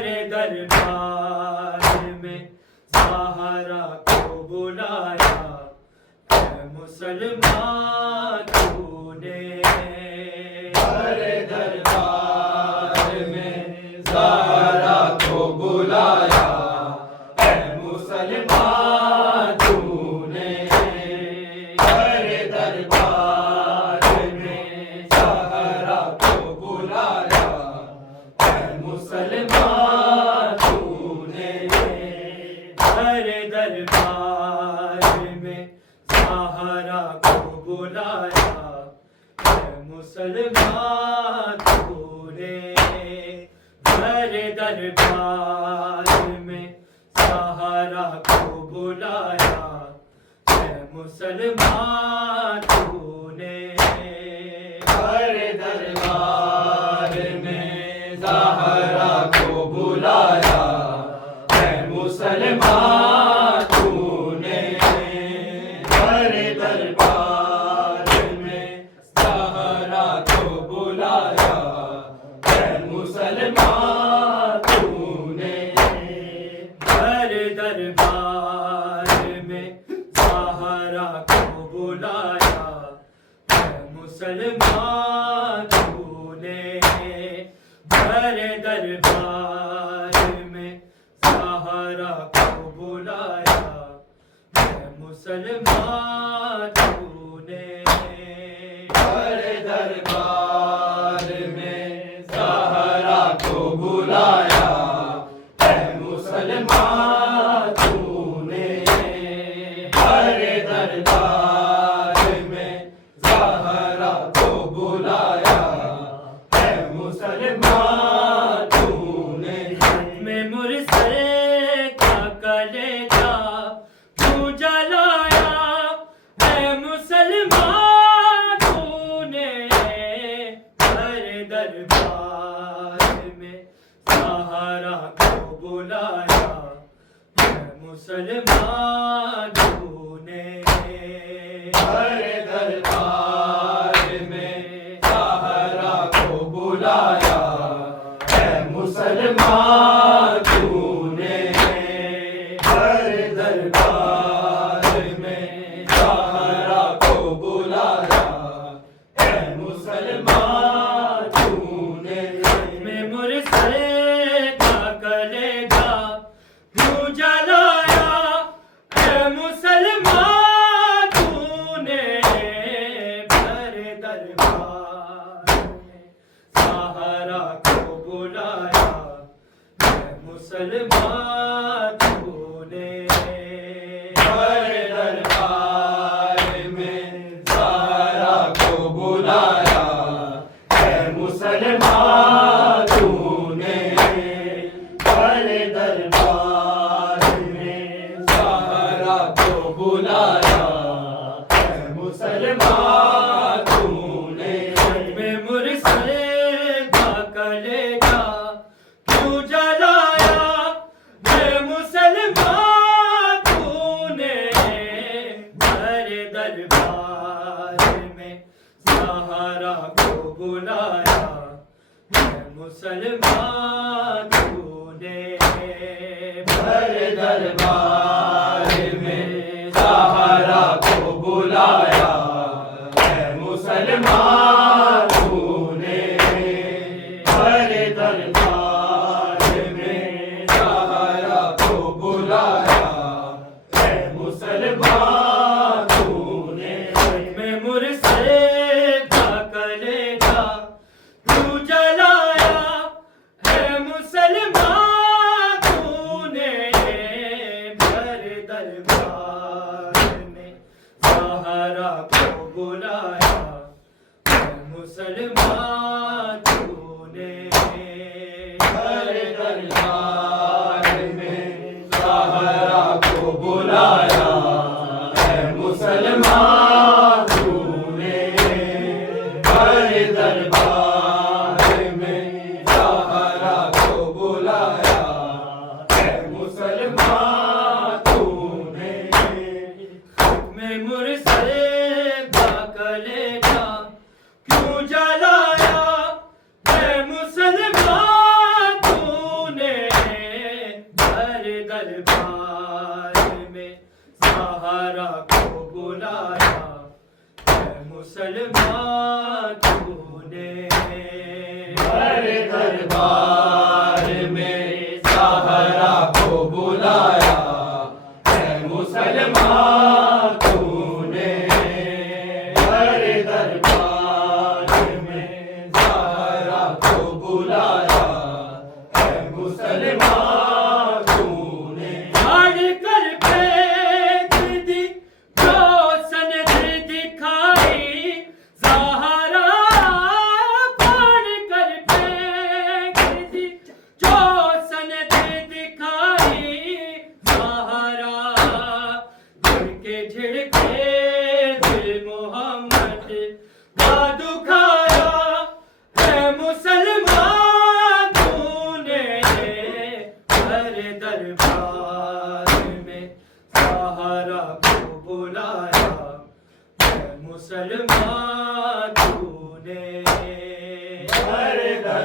دربار میں سہارا کو بلایا، اے مسلمان تو نے ہر دربار میں سہارا کو بلایا، اے مسلمان تو نے ہر دربار میں سہارا کو بلایا، اے مسلمان تو نے ہر دربار میں سہارا کو بلایا، اے مسلمان تو نے ہر دربار میں سہارا کو بلایا، اے مسلمان تو نے ہر دربار میں سہارا کو بلایا، اے مسلمان تو نے ہر دربار میں سہارا کو بلایا، اے مسلمان تو نے ہر دربار میں سہارا کو بلایا، اے مسلمان تو نے ہر دربار میں سہارا کو بلایا، اے مسلمان تو نے ہر دربار میں سہارا کو بلایا، اے مسلمان تو نے ہر دربار میں سہارا کو بلایا، اے مسلمان تو نے میں مرسل کا کلیجہ کیوں جلایا، اے مسلمان تو نے ہر دربار میں سہارا کو بلایا، اے مسلمان تو نے ہر دربار میں سہارا کو بلایا، اے مسلمان تو نے ہر دربار میں سہارا کو بلایا، اے مسلمان تو نے میں مرسل کا کلیجہ کیوں جلایا، اے مسلمان تو نے ہر دربار میں سہارا کو بلایا، اے مسلمان تو نے ہر دربار میں سہارا کو بلایا، اے مسلمان تو نے ہر دربار میں سہارا کو بلایا، اے مسلمان تو نے میں مرسل کا کلیجہ کیوں جلایا، اے مسلمان تو نے ہر دربار میں سہارا کو بلایا، اے مسلمان تو نے ہر دربار میں سہارا کو بلایا، اے مسلمان تو نے ہر دربار میں سہارا کو بلایا، اے مسلمان تو نے میں مرسل کا کلیجہ کیوں جلایا، اے مسلمان تو نے ہر دربار میں سہارا کو بلایا، اے مسلمان تو نے ہر دربار میں سہارا کو بلایا، اے مسلمان تو نے ہر دربار میں سہارا کو بلایا، اے مسلمان تو نے میں مرسل کا کلیجہ کیوں جلایا، اے مسلمان تو نے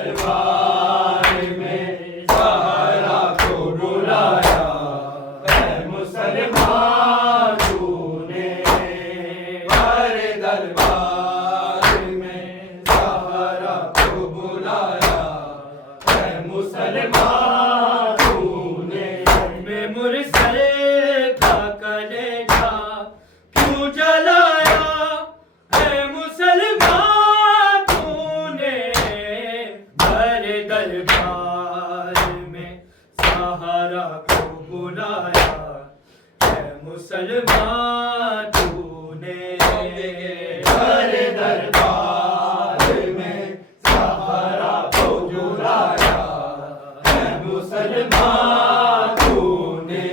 دربار میں زہرا کو بلایا اے مسلمان تو نے ہمارے دربار میں زہرا کو بلایا اے مسلمان تو نے میں مرسل کا کلیجہ کیوں جلایا اے مسلمان تو نے ہمارے دربار میں سہارا کو بلایا اے مسلمان تو نے ہمارے دربار میں سہارا کو بلایا اے مسلمان تو نے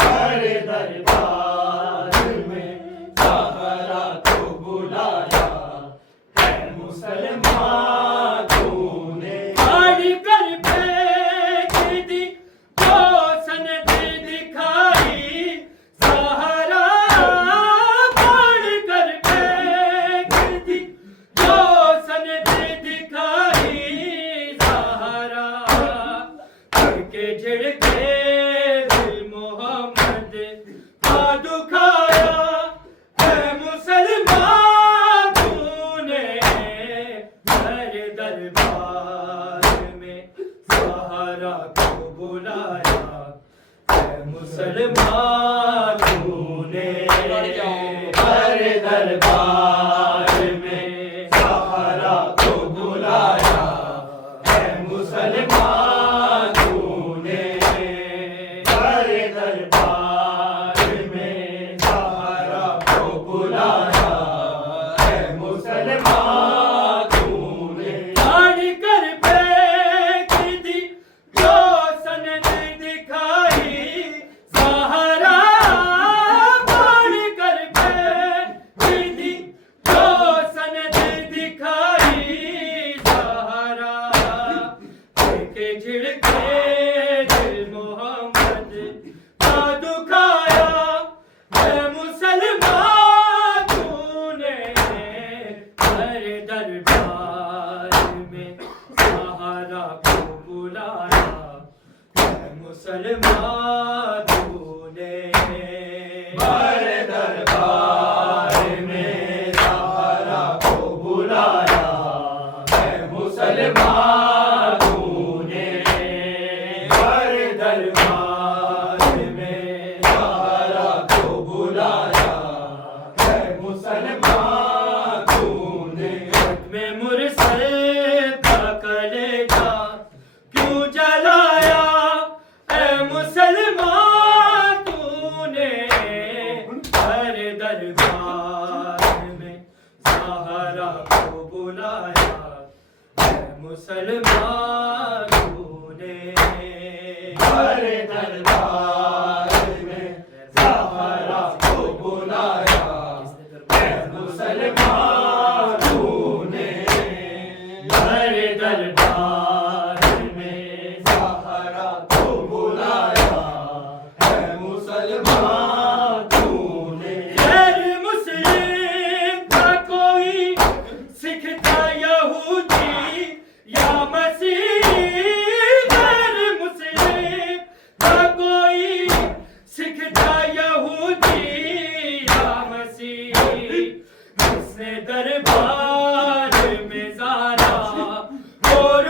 ہمارے دربار میں سہارا کو بلایا اے مسلمان تو نے آڑی کر پھینک دی جو سند دکھائی سہارا پاڑ کر پھینک دی جو سند دکھائی سہارا کے جھڑکے دل محمد کا دکھایا اے مسلمان تو نے ہمارے دربار میں سہارا کو بلایا اے مسلمان تو نے ہمارے دربار میں سہارا کو بلایا اے مسلمان تو نے ہمارے دربار میں سہارا کو بلایا اے مسلمان تو نے آڑی کر پھینک دی جو سند دکھائی سہارا پاڑ کر پھینک دی جو سند دکھائی سہارا کے جھڑکے دل محمد کا دکھایا اے مسلمان تو نے ہمارے دربار میں سہارا کو بلایا اے مسلمان تو نے ہمارے دربار میں سہارا کو بلایا اے مسلمان تو نے ہمارے دربار میں سہارا کو بلایا اے مسلمان تو نے میں مرسل کا کلیجہ کیوں جلایا اے مسلمان تو نے ہمارے دربار میں سہارا کو بلایا اے مسلمان تو نے ہمارے دربار میں سہارا کو بلایا اے مسلمان تو نے ہمارے دربار میں سہارا کو بلایا اے مسلمان تو نے غیر مسلم کا کوئی سکھ تھا یہودی یا مسیح غیر مسلم کا کوئی سکھ تھا یہودی یا مسیح جس نے دربار میں زارا اور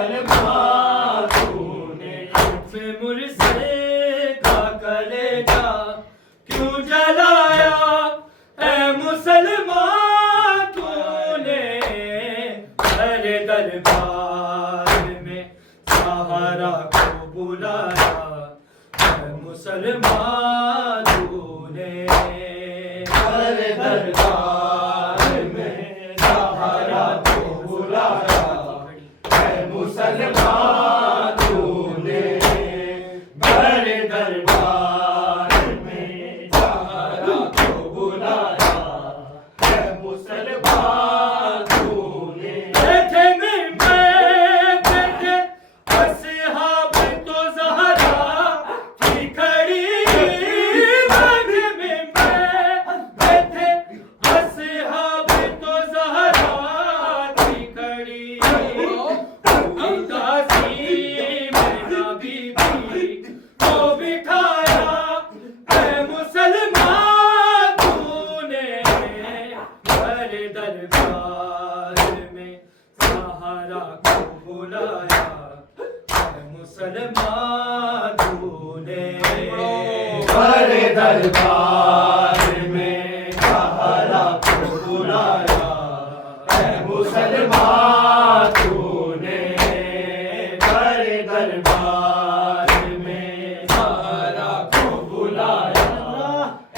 مسلمان تو نے میں مرسل کا کلیجہ کیوں جلایا اے مسلمان تو نے میرے دربار میں سہارا کو بلایا اے مسلمان تو نے میرے دربار میں سہارا کو بلایا اے مسلمان تو نے میرے دربار میں سہارا کو بلایا اے مسلمان تو نے بیٹھے بیٹھے اصحاب تو زہرا کی کھڑی بیٹھے بیٹھے اصحاب تو زہرا کی کھڑی تعظیم نبی کو بٹھایا اے مسلمان تو نے میرے دربار میں سہارا کو بلایا اے مسلمان تو نے میرے دربار میں سہارا کو بلایا اے مسلمان تو نے میرے دربار میں سہارا کو بلایا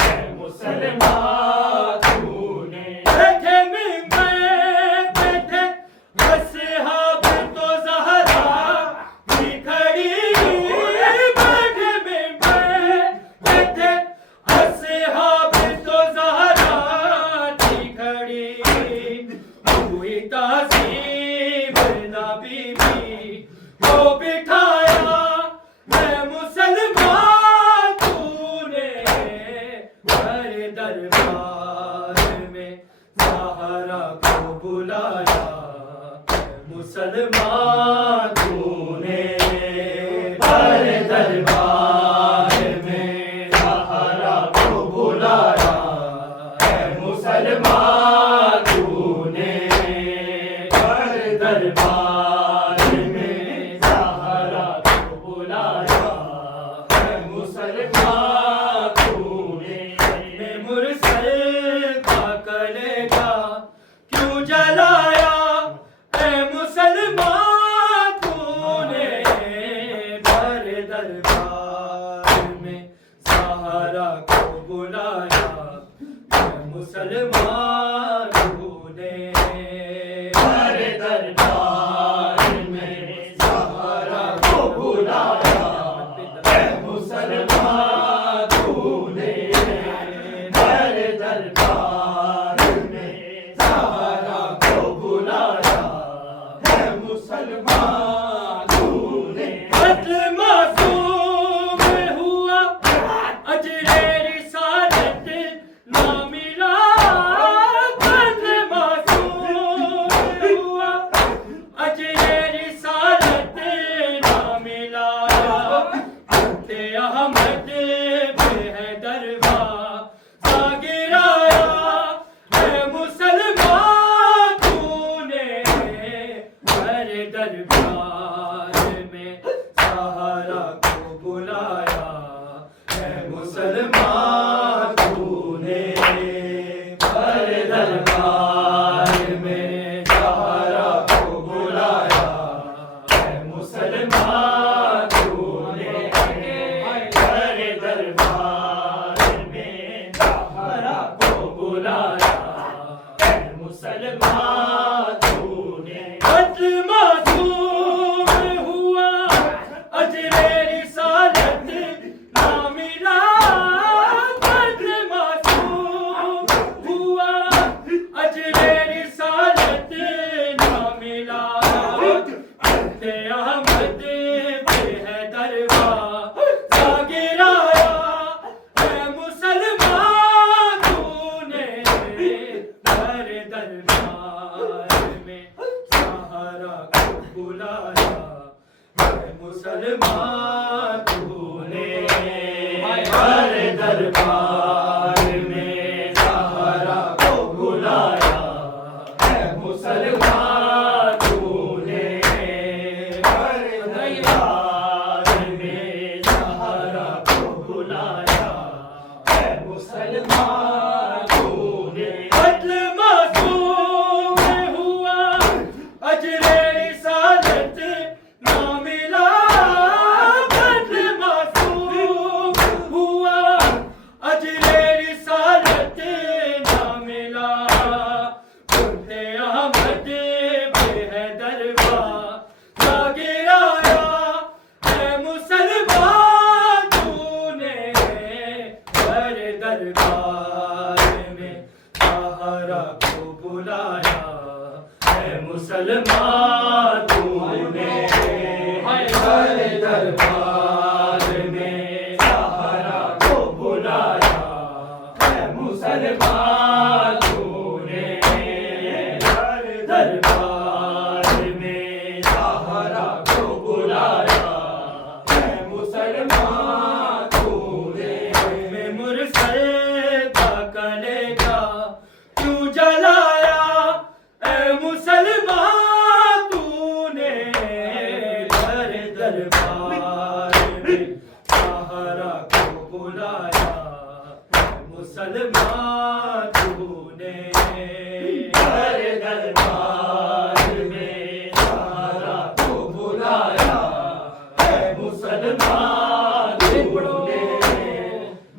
اے مسلمان تو نے بیٹھے بیٹھے اصحاب تو زہرا کی کھڑی بیٹھے بیٹھے اصحاب تو زہرا کی کھڑی ہوئی تعظیم نبی کو بٹھایا اے مسلمان تو نے میرے دربار میں سہارا کو بلایا اے مسلمان تو نے میرے دربار میں سہارا کو بلایا اے مسلمان تو نے میرے دربار میں سہارا کو بلایا اے مسلمان تو نے میں مرسل کا کلیجہ کیوں جلایا اے مسلمان تو نے میرے دربار میں سہارا کو بلایا اے مسلمان تو نے میرے دربار میں سہارا کو بلایا اے مسلمان تو نے میرے دربار میں سہارا کو بلایا اے مسلمان تو نے قتل معصوم ہوا اجر رسالت نہ ملا قتل معصوم ہوا اجر رسالت نہ ملا کہ احمد پہ ہے دربار سا گرایا اے مسلمان تو نے میرے دربار میں سہارا کو بلایا اے مسلمان تو نے میرے دربار میں سہارا کو بلایا اے مسلمان تو نے میرے دربار میں سہارا کو بلایا اے مسلمان تو نے قتل معصوم ہوا اجر رسالت نہ ملا قتل معصوم ہوا اجر رسالت نہ ملا کہ احمد پہ ہے دربار سا گرایا اے مسلمان تو نے میرے دربار میں سہارا کو بلایا اے مسلمان تو نے میرے دربار میں سہارا کو بلایا اے مسلمان تو نے مسلمان تو نے ہر دربار میں سہارا کو بلایا ہے مسلمان تو نے ہر دربار میں سہارا کو بلایا ہے مسلمان تو نے مرسل کا کلیجہ کیوں جلایا اے مسلمان تو نے ہر دربار میں سہارا کو بلایا مسلمان تو نے ہر دربار میں سہارا کو بلایا ہے مسلمان تو نے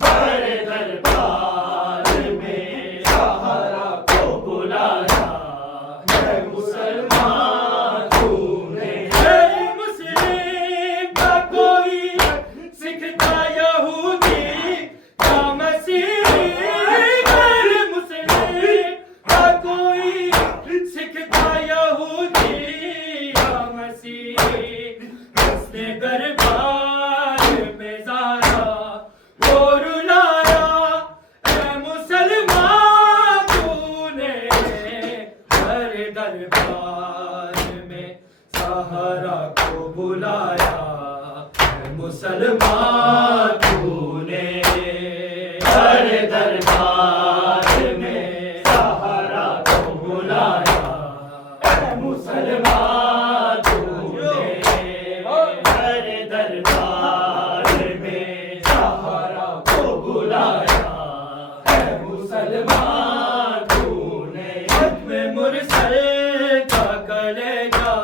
ہر دربار میں سہارا کو بلایا ہے مسلمان تو نے اے مسلم کا کوئی سکھتا یہودی یا مسیحی غیر مسلم کا کوئی سکھتا یہودی یا مسیحی اس نے دربار میں زارا وہ رلایا اے مسلمان تو نے ہر دربار میں سہارا کو بلایا اے مسلمان تو نے ہر دربار میں سہارا کو بلایا ہے مسلمان تو نے ہر دربار میں سہارا کو بلایا ہے مسلمان تو نے میں مرسل کا کلیجہ